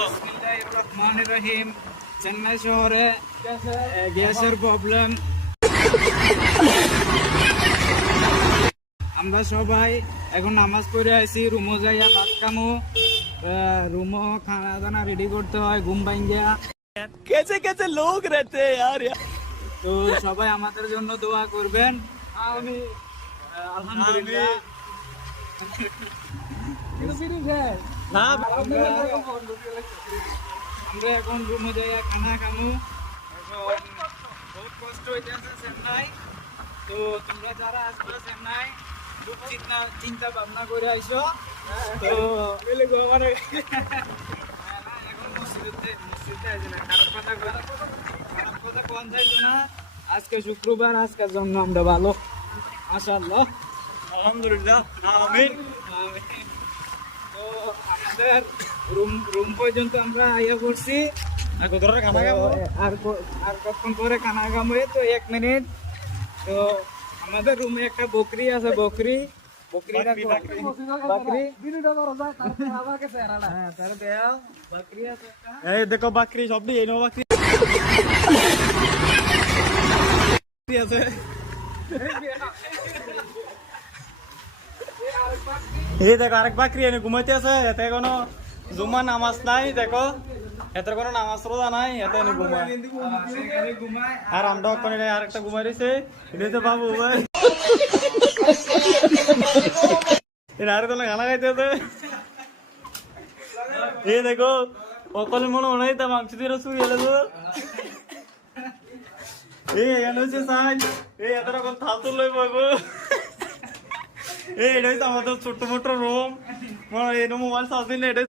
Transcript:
বিসমিল্লাহির রহমানির রহিম। চেন্নাই শহরে গ্যাসের প্রবলেম। আমরা সবাই এখন নামাজ পড়ে আইছি, রুমো যাইয়া ভাত খামু। রুমো খানা দানা রেডি করতে হয় ঘুম ভাঙ্গিয়া। कैसे कैसे लोग रहते हैं यार। তো সবাই আমাদের জন্য দোয়া করবেন। আমি আলহামদুলিল্লাহ আমরা এখন রুমে যাইয়া খানা খামু। বহুত কষ্ট হইতেছে চেন্নাই। তো তোমরা যারা আসবে চেন্নাই খুব চিন্তা ভাবনা করে আইসো। তো এখন মসজিদে আইসি না, খারাপ কথা কোন যাইতো না। আজকে শুক্রবার, আজকের জন্য আমরা ভালো মাশাআল্লাহ अल्हम्दुलिल्लाह आमीन। তো আমাদের রুম পর্যন্ত আমরা আইয়া পড়ছি। আর কতক্ষণ পরে খানা খাবো। তো 1 মিনিট। তো আমাদের রুমে একটা বকরি আছে, বকরি এই দেখো বাকরি সবটি এই নো বাকরি আছে। এই দেখো আরেক বাকরি এনে ঘুমাইতে আছে। এতে কোনো জুমা নামাজ নাই, দেখো এতে কোনো নামাজ রোজা নাই, এতে এনে ঘুমায়। আর আমরা ওখানে আরেকটা ঘুমাই রয়েছে, এটা বাবু ভাই আরে তো গানা গাইতে আছে। এই দেখো অকলে মনে মনে হয় তা মাংস দিয়ে শুয়ে গেল। এই এখানে হচ্ছে সাই, এই এত রকম থাতুর লই পাবো। এই এটা হচ্ছে আমাদের ছোট্ট মোটো রুম। এই মোবাইল চার্জ দিন এটা